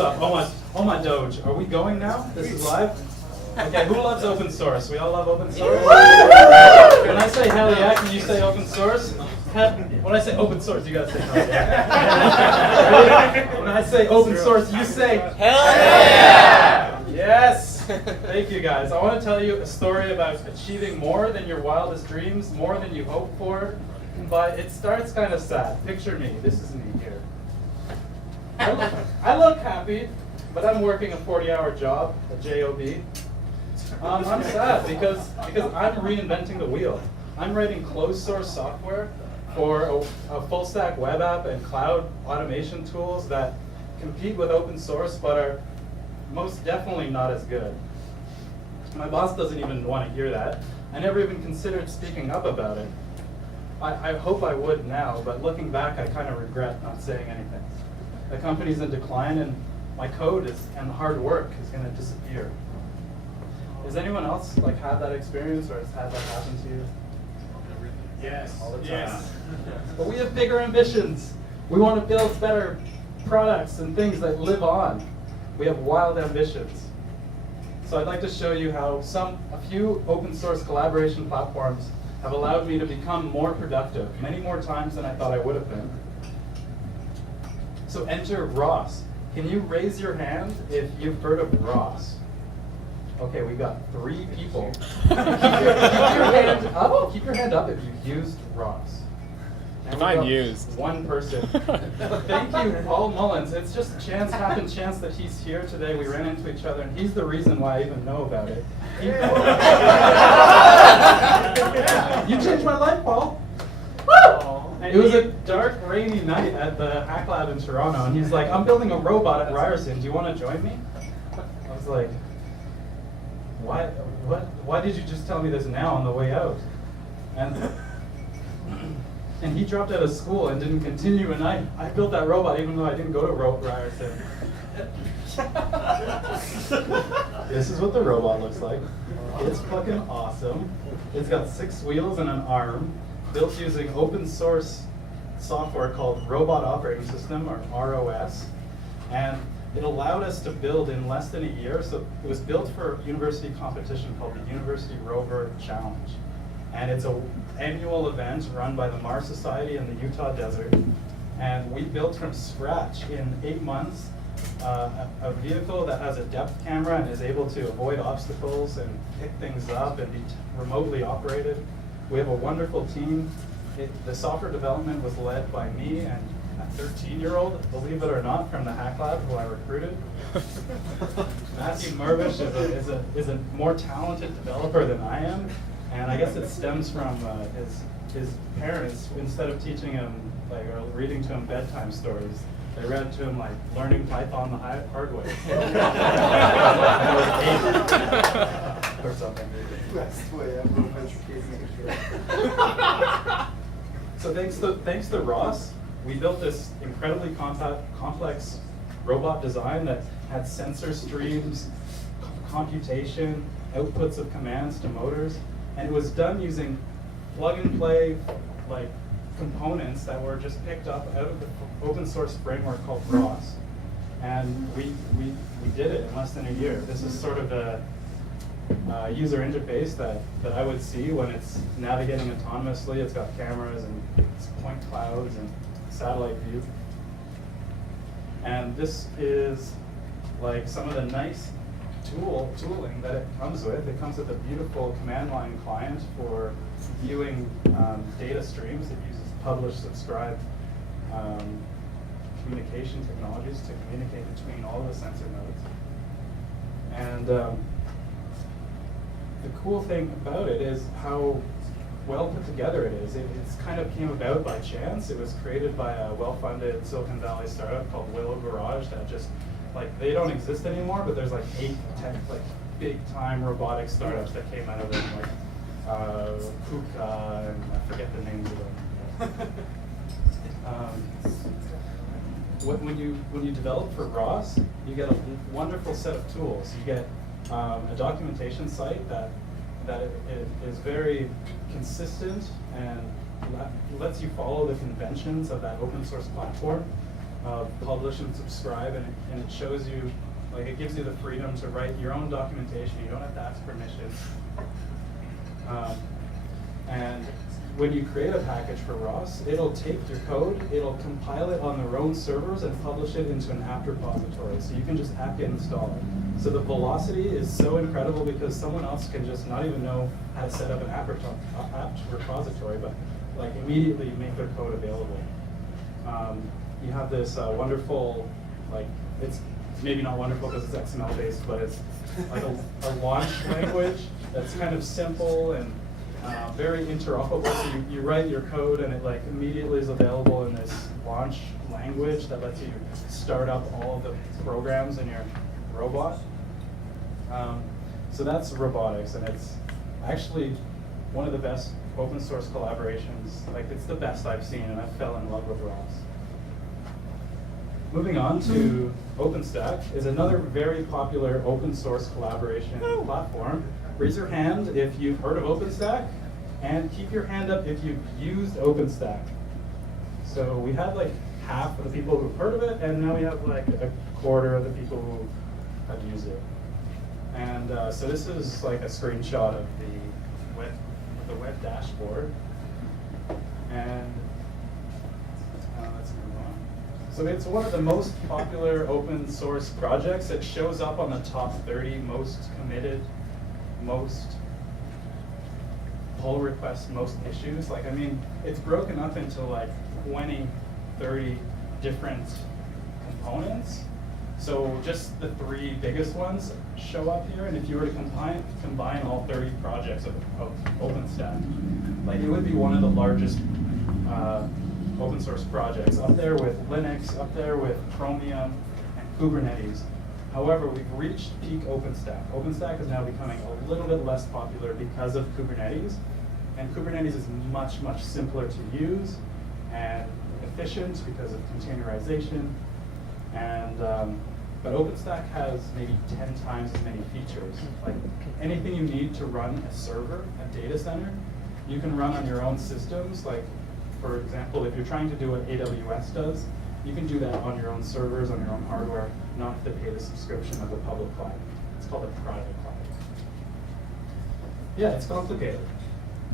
up? Oh my Doge. Are we going now? This is live? Okay, who loves open source? We all love open source? When I say hell yeah, can you say open source? When I say open source, you guys say hell yeah. When I say open source, you say hell yeah! Yes! Thank you guys. I want to tell you a story about achieving more than your wildest dreams, more than you hoped for, but it starts kind of sad. Picture me. This is me here. I look happy, but I'm working a 40-hour job, a job. I'm sad because I'm reinventing the wheel. I'm writing closed source software for a full stack web app and cloud automation tools that compete with open source but are most definitely not as good. My boss doesn't even want to hear that. I never even considered speaking up about it. I hope I would now, but looking back, I kind of regret not saying anything. The company's in decline, and my code and hard work is going to disappear. Has anyone else had that experience, or has had that happen to you? Yes. All the time. Yes. But we have bigger ambitions. We want to build better products and things that live on. We have wild ambitions. So I'd like to show you how a few open source collaboration platforms have allowed me to become more productive, many more times than I thought I would have been. So enter Ross. Can you raise your hand if you've heard of Ross? Okay, we got 3 people. Keep your hand up if you've used Ross. If I'm used. 1 person. Thank you, Paul Mullins. It's just chance that he's here today. We ran into each other, and he's the reason why I even know about it. You changed my life, Paul. It was a dark, rainy night at the Hack Lab in Toronto, and he's like, I'm building a robot at Ryerson. Do you want to join me? I was like, why did you just tell me this now on the way out? And he dropped out of school and didn't continue, and I built that robot even though I didn't go to Ryerson. This is what the robot looks like. It's fucking awesome. It's got 6 wheels and an arm, built using open source software called Robot Operating System, or ROS. And it allowed us to build in less than a year. So it was built for a university competition called the University Rover Challenge. And it's an annual event run by the Mars Society in the Utah desert. And we built from scratch in 8 months a vehicle that has a depth camera and is able to avoid obstacles and pick things up and be remotely operated. We have a wonderful team. The software development was led by me and a 13-year-old, believe it or not, from the Hack Lab, who I recruited. Matthew Mervish is a more talented developer than I am, and I guess it stems from his parents. Instead of teaching him or reading to him bedtime stories, they read to him learning Python the hard way. Or something. So thanks to Ross, we built this incredibly complex robot design that had sensor streams, computation, outputs of commands to motors, and it was done using plug-and-play components that were just picked up out of the open source framework called ROS. And we did it in less than a year. This is sort of the user interface that I would see when it's navigating autonomously. It's got cameras and point clouds and satellite view. And this is some of the nice tooling that it comes with. It comes with a beautiful command line client for viewing data streams. It uses publish, subscribe communication technologies to communicate between all the sensor nodes. And the cool thing about it is how well put together it is. It's kind of came about by chance. It was created by a well-funded Silicon Valley startup called Willow Garage that just, they don't exist anymore, but there's 8 big-time robotics startups that came out of it, Kuka, and I forget the names of them. When you develop for ROS, you get a wonderful set of tools. You get a documentation site that is very consistent and lets you follow the conventions of that open source platform. of publish and subscribe, and it shows you, like, it gives you the freedom to write your own documentation. You don't have to ask permission. And when you create a package for ROS, it'll take your code, it'll compile it on their own servers and publish it into an apt repository. So you can just apt install it. So the velocity is so incredible because someone else can just not even know how to set up an apt repository, but like immediately make their code available. You have this wonderful, like, it's maybe not wonderful because it's XML based, but it's like a launch language that's kind of simple and very interoperable. So you write your code and it like immediately is available in this launch language that lets you start up all of the programs in your robot. So that's robotics, and it's actually one of the best open source collaborations. Like, it's the best I've seen, and I fell in love with ROS. Moving on to Openstack is another very popular open source collaboration platform. Raise your hand if you've heard of Openstack, and keep your hand up if you've used Openstack. So we have like half of the people who've heard of it, and now we have like a quarter of the people who have used it. And so this is like a screenshot of the web dashboard. And let's move on. So it's one of the most popular open source projects. It shows up on the top 30 most committed, most pull requests, most issues. Like, I mean, it's broken up into like 20, 30 different components. So just the 3 biggest ones show up here, and if you were to combine all 30 projects of OpenStack, like, it would be one of the largest open source projects, up there with Linux, up there with Chromium and Kubernetes. However, we've reached peak OpenStack. OpenStack is now becoming a little bit less popular because of Kubernetes, and Kubernetes is much, much simpler to use and efficient because of containerization. And but OpenStack has maybe 10 times as many features. Like, anything you need to run a server, a data center, you can run on your own systems. Like, for example, if you're trying to do what AWS does, you can do that on your own servers, on your own hardware, not have to pay the subscription of the public cloud. It's called a private cloud. Yeah, it's complicated.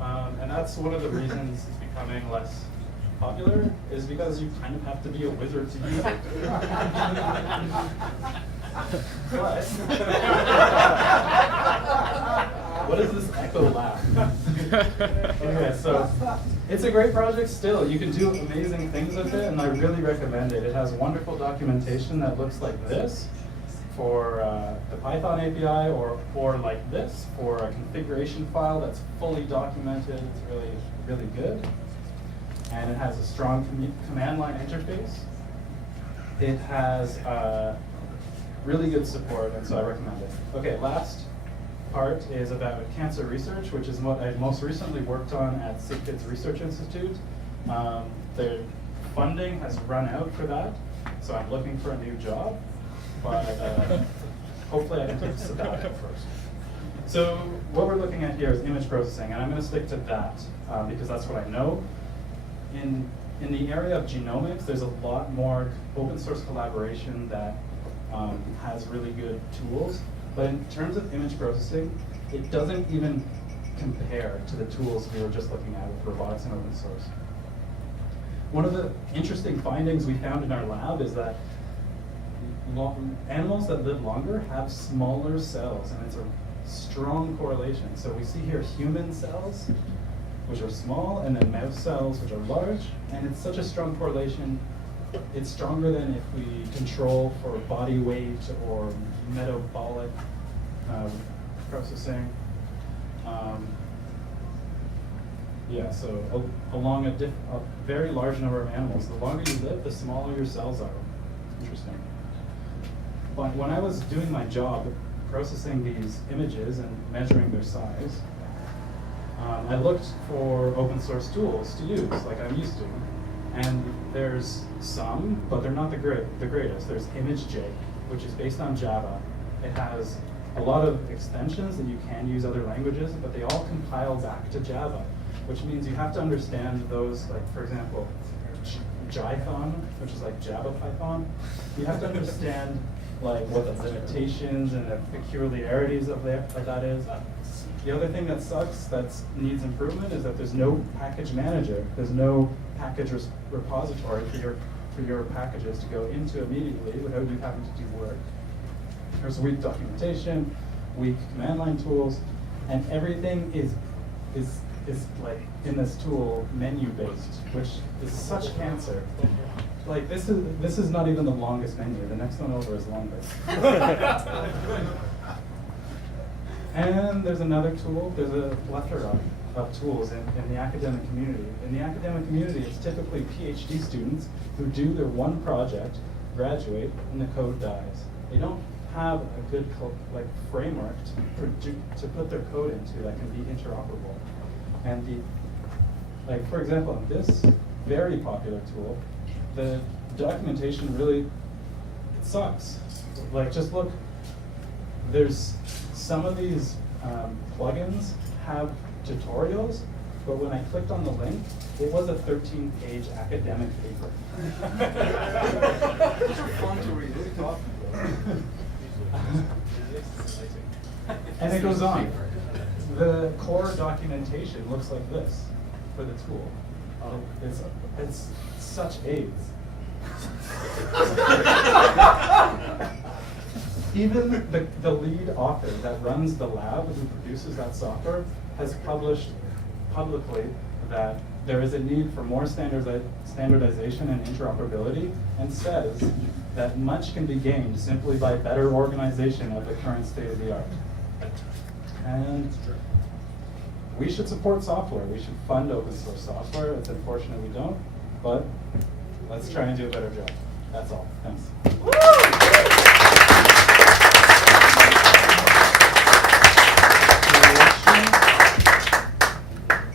And that's one of the reasons it's becoming less popular, is because you kind of have to be a wizard to use it. But what is this echo laugh? Okay, so it's a great project still. You can do amazing things with it, and I really recommend it. It has wonderful documentation that looks like this for the Python API, or like this for a configuration file that's fully documented. It's really, really good. And it has a strong command line interface. It has really good support, and so I recommend it. Okay, last part is about cancer research, which is what I most recently worked on at SickKids Research Institute. Their funding has run out for that, so I'm looking for a new job, but hopefully I can take a sabbatical first. So what we're looking at here is image processing, and I'm going to stick to that because that's what I know. In the area of genomics, there's a lot more open source collaboration that has really good tools. But in terms of image processing, it doesn't even compare to the tools we were just looking at with robotics and open source. One of the interesting findings we found in our lab is that animals that live longer have smaller cells, and it's a strong correlation. So we see here human cells, which are small, and then mouse cells, which are large, and it's such a strong correlation. It's stronger than if we control for body weight or metabolic processing. Yeah, so along a very large number of animals, the longer you live, the smaller your cells are. Interesting. But when I was doing my job processing these images and measuring their size, I looked for open source tools to use, like I'm used to. And there's some, but they're not the greatest. There's ImageJ, which is based on Java. It has a lot of extensions that you can use other languages, but they all compile back to Java, which means you have to understand those, like, for example, Jython, which is like Java Python. You have to understand like what the limitations and the peculiarities of that is. The other thing that sucks, that needs improvement, is that there's no package manager. There's no package repository for your packages to go into immediately without you having to do work. There's weak documentation, weak command line tools, and everything is like in this tool menu based, which is such cancer. Like this is not even the longest menu. The next one over is longer. And there's another tool. There's a plethora of tools in the academic community. In the academic community, it's typically PhD students who do their one project, graduate, and the code dies. They don't have a good framework to put their code into that can be interoperable. And for example, in this very popular tool, the documentation really sucks. Like, just look. There's some of these plugins have tutorials, but when I clicked on the link, it was a 13-page academic paper. Those are fun to read. What are you talking about? And it goes on. The core documentation looks like this for the tool. It's such AIDS. Even the lead author that runs the lab who produces that software has published publicly that there is a need for more standardization and interoperability, and says that much can be gained simply by better organization of the current state of the art. And we should support software. We should fund open source software. It's unfortunate we don't, but let's try and do a better job. That's all. Thanks.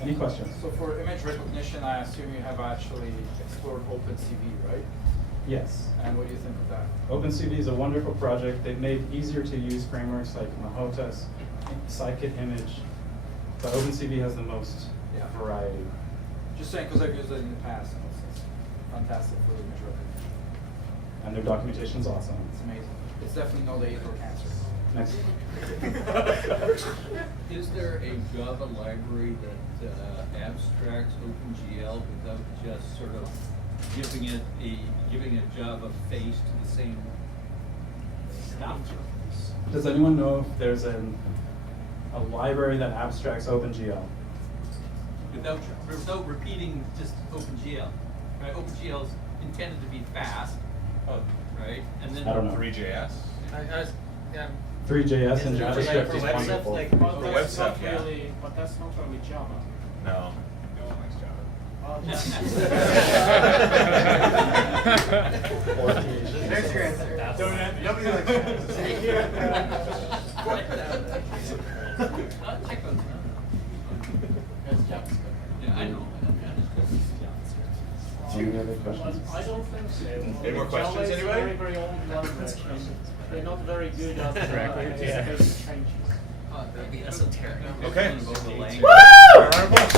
Any questions? So for image recognition, I assume you have actually explored OpenCV, right? Yes. And what do you think of that? OpenCV is a wonderful project. They've made easier to use frameworks like Mahotas, Scikit Image, but OpenCV has the most variety. Just saying, because I've used it in the past, and it's fantastic for image recognition. And their documentation's awesome. It's amazing. It's definitely no AIDS or cancer. Next. Is there a Java library that abstracts OpenGL without just sort of giving a Java face to the same stuff? Does anyone know if there's a library that abstracts OpenGL? Without repeating just OpenGL. Right? OpenGL is intended to be fast, right? And then I don't know. 3JS? Yeah. 3JS and Yeah, JavaScript is for wonderful. But web that's stuff, not yeah. really, but that's not really Java. No. No one likes Java. There's your answer. Nobody likes Yeah, I know. Any other questions? I don't think so. Any more questions, Java is anybody? a very, very old language. They're not very good at anticipating changes. That'd be esoteric. Okay. Go to the language. Round of applause.